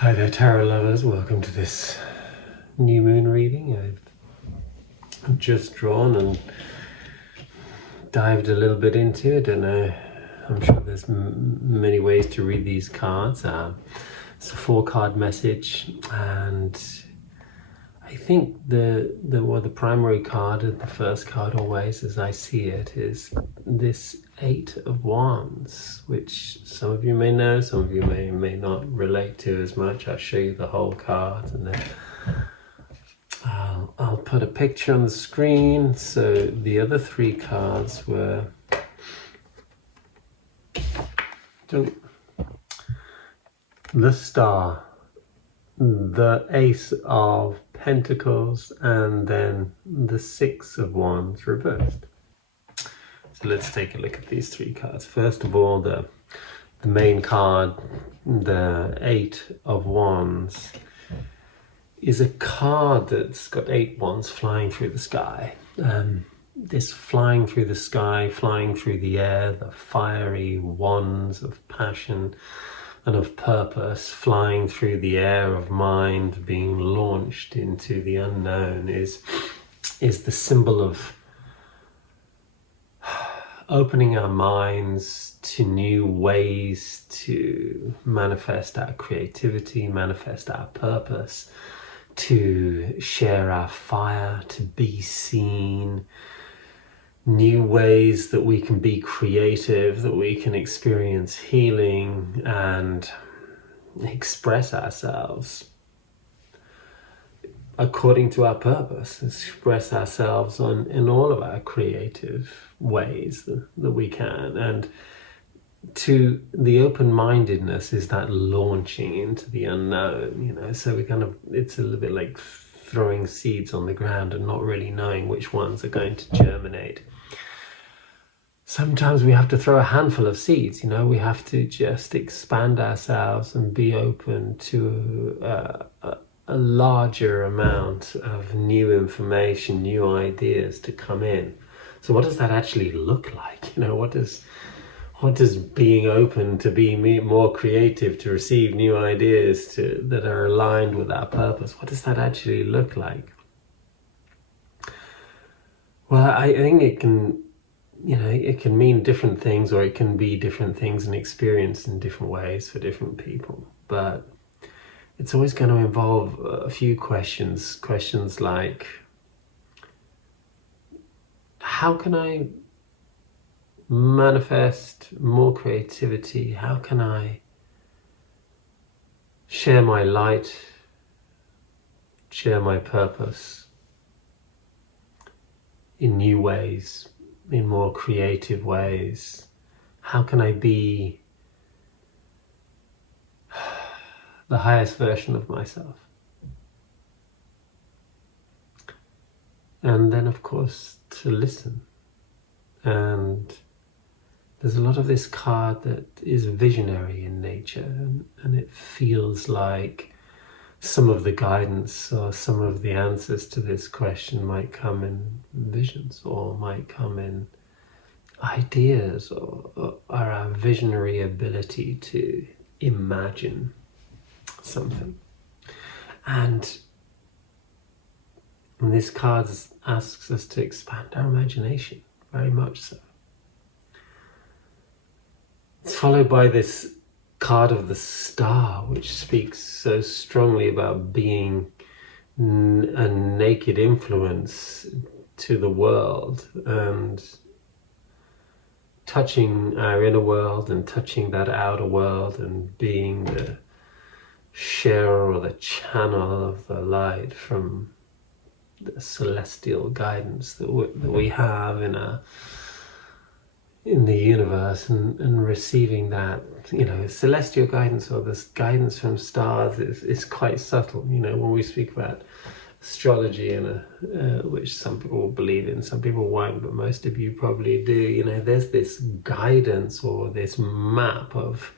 Hi there, tarot lovers. Welcome to this new moon reading. I've just drawn and dived a little bit into it, and I'm sure there's many ways to read these cards. It's a 4-card message, and I think the primary card, the first card always, as I see it, is this 8 of Wands, which some of you may know, some of you may not relate to as much. I'll show you the whole card, and then I'll put a picture on the screen. So the other 3 cards were the Star, the Ace of Pentacles, and then the 6 of Wands reversed. So let's take a look at these 3 cards. First of all, the main card, the 8 of Wands, is a card that's got 8 wands flying through the sky. This flying through the sky, flying through the air, the fiery wands of passion and of purpose, flying through the air of mind, being launched into the unknown, is the symbol of opening our minds to new ways to manifest our creativity, manifest our purpose, to share our fire, to be seen, new ways that we can be creative, that we can experience healing and express ourselves according to our purpose, express ourselves in all of our creative ways that we can. And to the open-mindedness is that launching into the unknown, so it's a little bit like throwing seeds on the ground and not really knowing which ones are going to germinate. Sometimes we have to throw a handful of seeds, we have to just expand ourselves and be open to a larger amount of new information, new ideas to come in. So what does that actually look like? What does being open to be more creative, to receive new ideas that are aligned with our purpose, what does that actually look like? Well, I think it can, it can mean different things, or it can be different things and experienced in different ways for different people. But it's always going to involve a few questions like, how can I manifest more creativity? How can I share my light, share my purpose in new ways, in more creative ways? How can I be the highest version of myself? And then, of course, to listen. And there's a lot of this card that is visionary in nature, and it feels like some of the guidance or some of the answers to this question might come in visions, or might come in ideas, or our visionary ability to imagine something. And this card asks us to expand our imagination, very much so. It's followed by this card of the Star, which speaks so strongly about being a naked influence to the world, and touching our inner world and touching that outer world, and being the sharer or the channel of the light from the celestial guidance that we have in the universe, and receiving that, celestial guidance, or this guidance from stars, is quite subtle. When we speak about astrology, and which some people will believe in, some people won't, but most of you probably do, there's this guidance, or this map of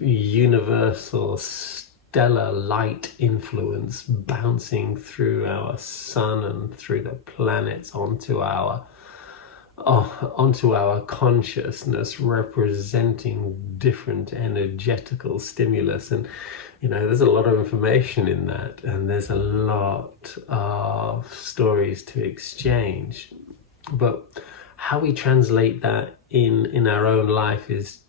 universal stellar light influence bouncing through our sun and through the planets onto our onto our consciousness, representing different energetical stimulus. And there's a lot of information in that, and there's a lot of stories to exchange. But how we translate that in our own life is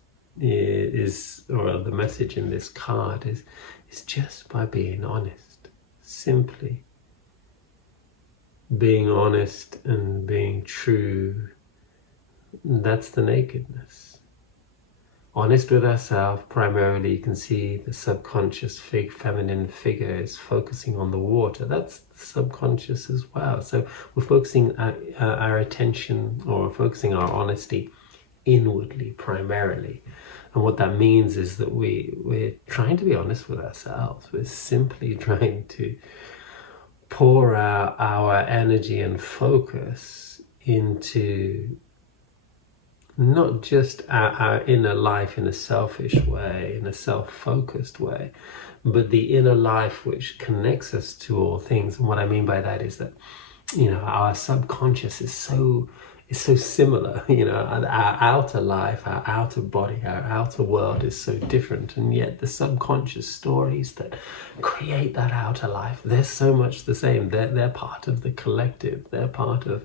or the message in this card is just by being honest. Simply being honest and being true. That's the nakedness. Honest with ourselves. Primarily, you can see the subconscious feminine figure is focusing on the water. That's the subconscious as well. So we're focusing our attention, or focusing our honesty inwardly primarily. And what that means is that we're trying to be honest with ourselves. We're simply trying to pour out our energy and focus into not just our inner life in a selfish way, in a self-focused way, but the inner life which connects us to all things. And what I mean by that is that, our subconscious is so similar. Our outer life, our outer body, our outer world is so different, and yet the subconscious stories that create that outer life, they're so much the same. They're part of the collective. They're part of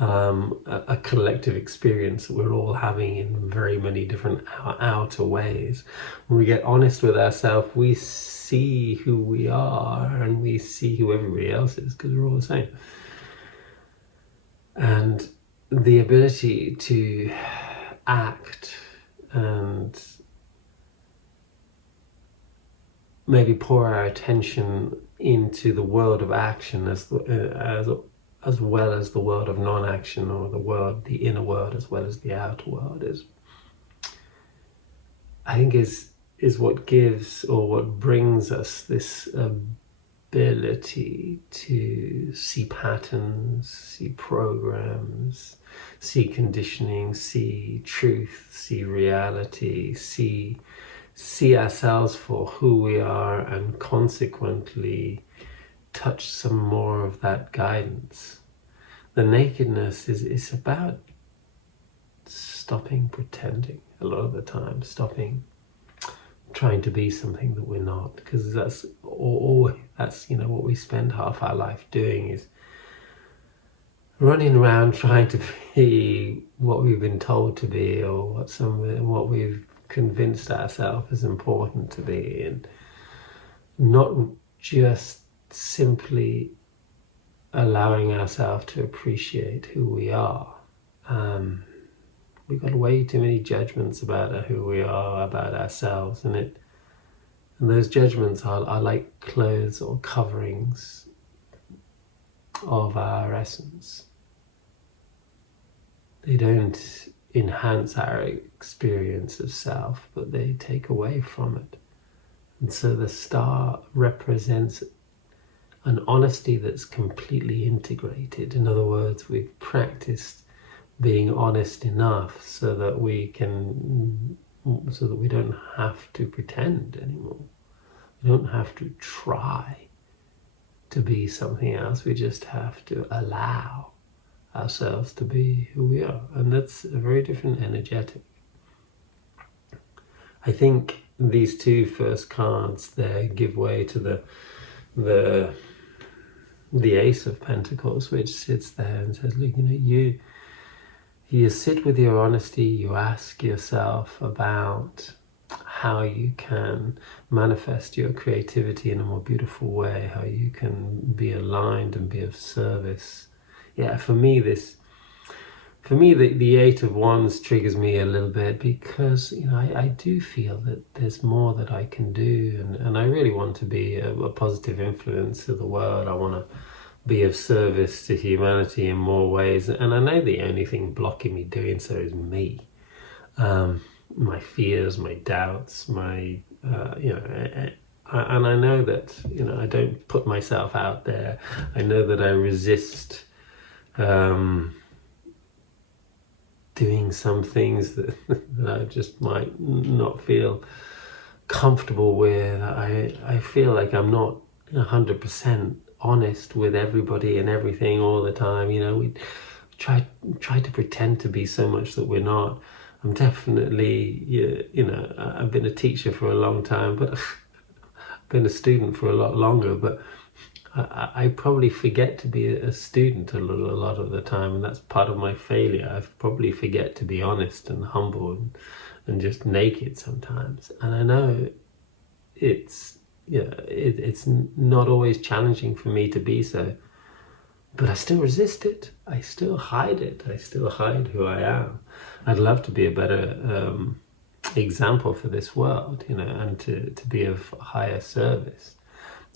a collective experience that we're all having in very many different outer ways. When we get honest with ourselves, we see who we are, and we see who everybody else is, because we're all the same. And the ability to act and maybe pour our attention into the world of action as well as the world of non-action, or the inner world as well as the outer world, is what gives, or what brings us this ability to see patterns, see programs, see conditioning, see truth, see reality, see ourselves for who we are, and consequently touch some more of that guidance. The nakedness is about stopping pretending a lot of the time, stopping trying to be something that we're not, because that's what we spend half our life doing, is running around trying to be what we've been told to be, or what we've convinced ourselves is important to be, and not just simply allowing ourselves to appreciate who we are. We've got way too many judgments about who we are, about ourselves, and those judgments are like clothes or coverings of our essence. They don't enhance our experience of self, but they take away from it. And so the star represents an honesty that's completely integrated. In other words, we've practiced being honest enough so that we don't have to pretend anymore. We don't have to try to be something else. We just have to allow ourselves to be who we are. And that's a very different energetic. I think these two first cards there give way to the Ace of Pentacles, which sits there and says, look, you sit with your honesty, you ask yourself about how you can manifest your creativity in a more beautiful way, how you can be aligned and be of service. Yeah, for me, the Eight of Wands triggers me a little bit, because I do feel that there's more that I can do, and I really want to be a positive influence to the world. I want to be of service to humanity in more ways, and I know the only thing blocking me doing so is me. My fears, my doubts, and I know that I don't put myself out there. I know that I resist doing some things that I just might not feel comfortable with. I feel like I'm not 100% honest with everybody and everything all the time. We try to pretend to be so much that we're not. I'm definitely, you know, I've been a teacher for a long time, but I've been a student for a lot longer, but I probably forget to be a student a lot of the time, and that's part of my failure. I probably forget to be honest and humble and just naked sometimes. And I know it's, yeah, it's not always challenging for me to be so, but I still resist it. I still hide it. I still hide who I am. I'd love to be a better example for this world, you know, and to be of higher service.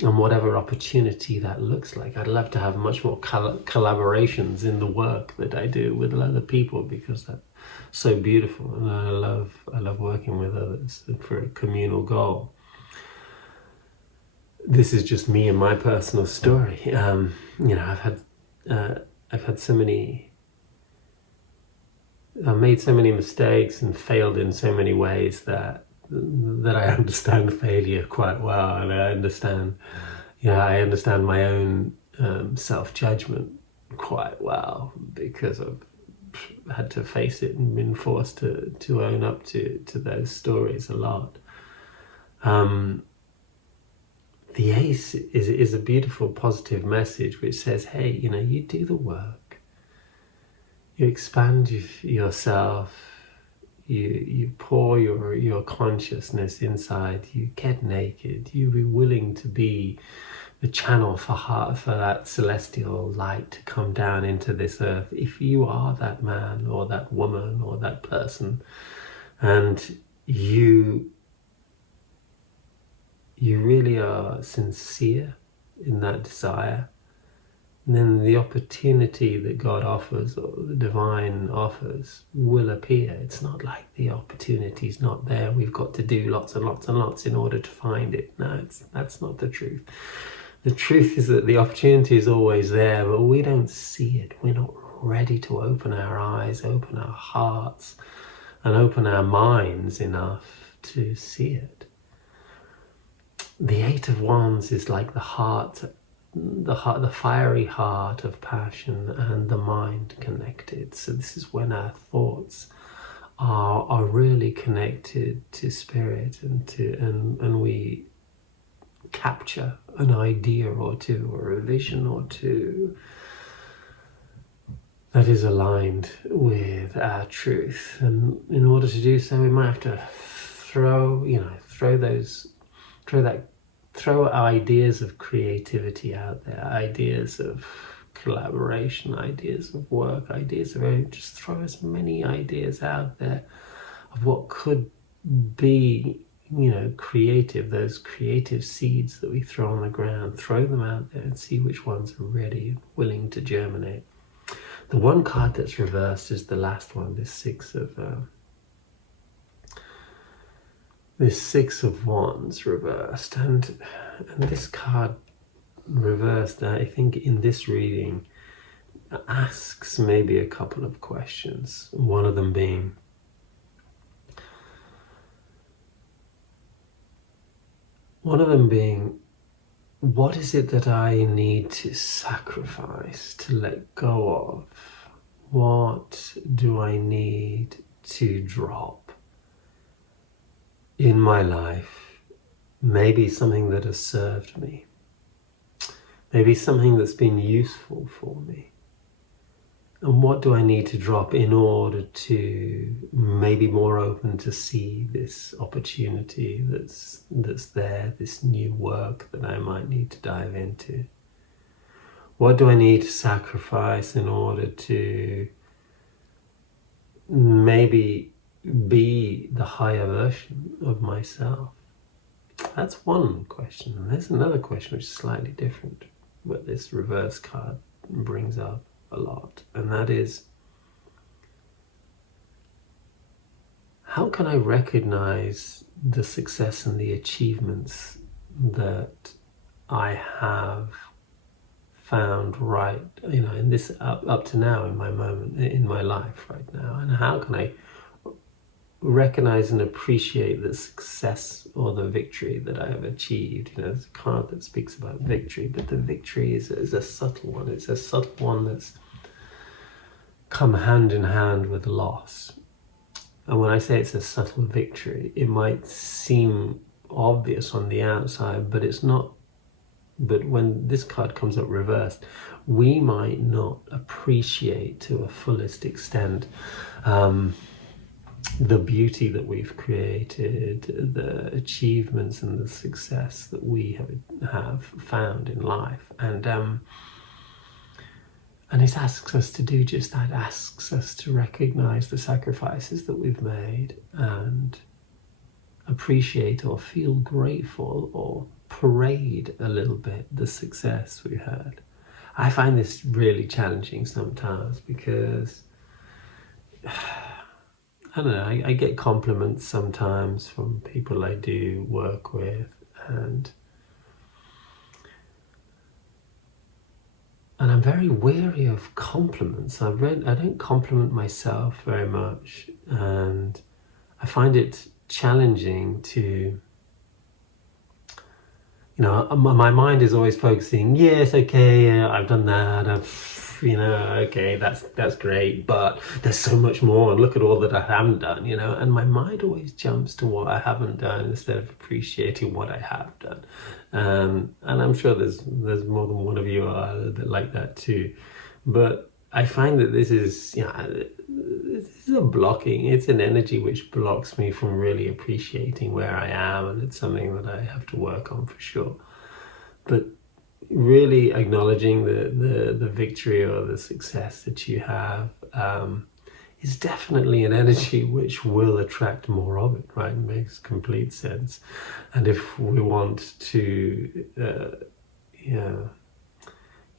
And whatever opportunity that looks like, I'd love to have much more collaborations in the work that I do with other people, because that's so beautiful, and I love working with others for a communal goal. This is just me and my personal story. You know, I've had so many. I've made so many mistakes and failed in so many ways that I understand failure quite well, and I understand my own self-judgment quite well, because I've had to face it and been forced to own up to those stories a lot. The ace is a beautiful, positive message which says, hey, you know, you do the work, you expand yourself, you pour your consciousness inside, you get naked, you be willing to be the channel for that celestial light to come down into this earth. If you are that man or that woman or that person, and you really are sincere in that desire, and then the opportunity that God offers, or the divine offers, will appear. It's not like the opportunity's not there. We've got to do lots and lots and lots in order to find it. No, that's not the truth. The truth is that the opportunity is always there, but we don't see it. We're not ready to open our eyes, open our hearts, and open our minds enough to see it. The Eight of Wands is like the heart, the fiery heart of passion and the mind connected. So this is when our thoughts are really connected to spirit, and we capture an idea or two, or a vision or two, that is aligned with our truth. And in order to do so, we might have to throw ideas of creativity out there, ideas of collaboration, ideas of work, ideas of just throw as many ideas out there of what could be, you know, creative, those creative seeds that we throw on the ground. Throw them out there and see which ones are ready, willing to germinate. The one card that's reversed is the last one, this Six of Wands reversed, and this card reversed, I think, in this reading, asks maybe a couple of questions. One of them being, what is it that I need to sacrifice, to let go of? What do I need to drop in my life? Maybe something that has served me. Maybe something that's been useful for me. And what do I need to drop in order to maybe more open to see this opportunity that's there, this new work that I might need to dive into? What do I need to sacrifice in order to maybe be the higher version of myself? That's one question. And there's another question which is slightly different, but this reverse card brings up a lot, and that is, how can I recognize the success and the achievements that I have found right, you know, in this up to now, in my moment, in my life right now, and how can I recognize and appreciate the success or the victory that I have achieved? You know, there's a card that speaks about victory, but the victory is a subtle one. It's a subtle one that's come hand in hand with loss. And when I say it's a subtle victory, it might seem obvious on the outside, but it's not. But when this card comes up reversed, we might not appreciate to a fullest extent the beauty that we've created, the achievements and the success that we have found in life. And it asks us to do just that, asks us to recognize the sacrifices that we've made and appreciate or feel grateful or parade a little bit the success we had. I find this really challenging sometimes because, I don't know, I get compliments sometimes from people I do work with, and I'm very wary of compliments. I don't compliment myself very much, and I find it challenging to, my mind is always focusing, yes, okay, yeah, I've done that, okay, that's great, but there's so much more, and look at all that I haven't done, and my mind always jumps to what I haven't done instead of appreciating what I have done. And I'm sure there's more than one of you are a little bit like that too. But I find that this is a blocking, it's an energy which blocks me from really appreciating where I am, and it's something that I have to work on for sure. But really acknowledging the victory or the success that you have is definitely an energy which will attract more of it, right? It makes complete sense. And if we want to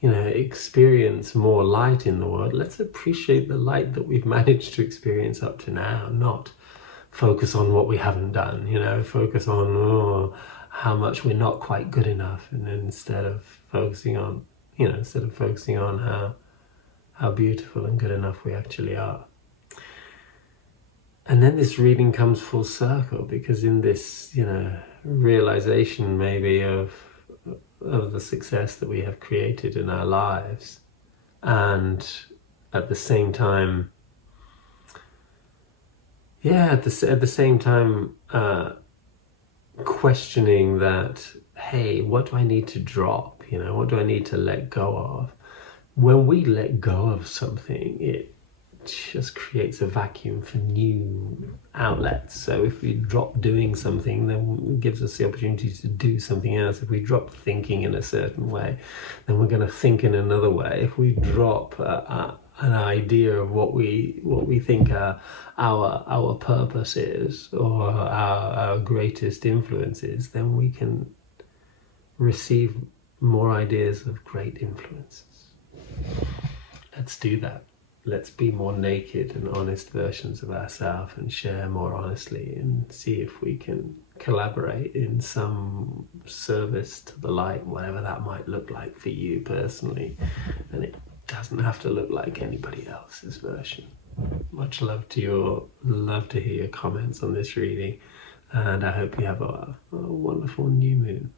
experience more light in the world, let's appreciate the light that we've managed to experience up to now, not focus on what we haven't done, focus on how much we're not quite good enough, and then instead of focusing on how beautiful and good enough we actually are. And then this reading comes full circle, because in this realization maybe of the success that we have created in our lives, and at the same time questioning that, hey, what do I need to drop? What do I need to let go of? When we let go of something, it just creates a vacuum for new outlets. So if we drop doing something, then it gives us the opportunity to do something else. If we drop thinking in a certain way, then we're going to think in another way. If we drop an idea of what we think our purpose is, or our greatest influence is, then we can receive more ideas of great influences. Let's do that. Let's be more naked and honest versions of ourselves, and share more honestly, and see if we can collaborate in some service to the light, whatever that might look like for you personally. And it doesn't have to look like anybody else's version. Much love to you. Love to hear your comments on this reading, and I hope you have a wonderful new moon.